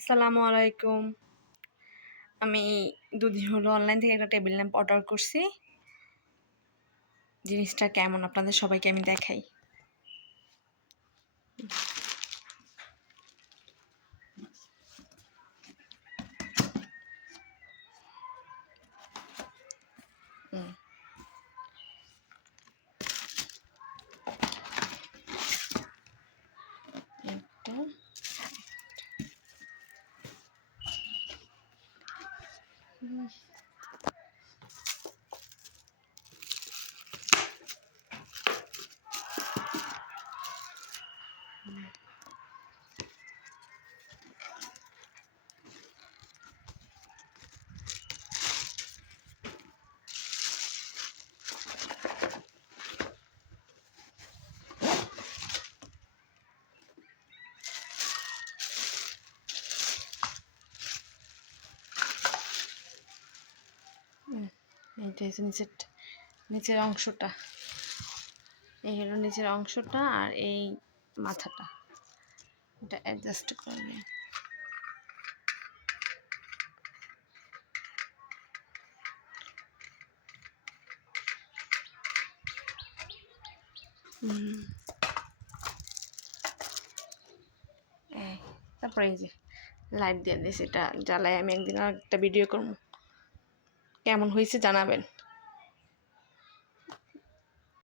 আসসালামু আলাইকুম। আমি দুদিন হলো অনলাইন থেকে একটা টেবিল ল্যাম্প অর্ডার করছি। জিনিসটা কেমন আপনাদের সবাইকে আমি দেখাই। হুম, এটা এইটা হচ্ছে নিচের অংশটা। এই হলো নিচের অংশটা আর এই মাথাটা। এটা অ্যাডজাস্ট করবে। তারপরে এই যে লাইট দিয়ে দিয়েছি, এটা জ্বালায় আমি একদিন আর একটা ভিডিও করবো। কেমন হয়েছে জানাবেন।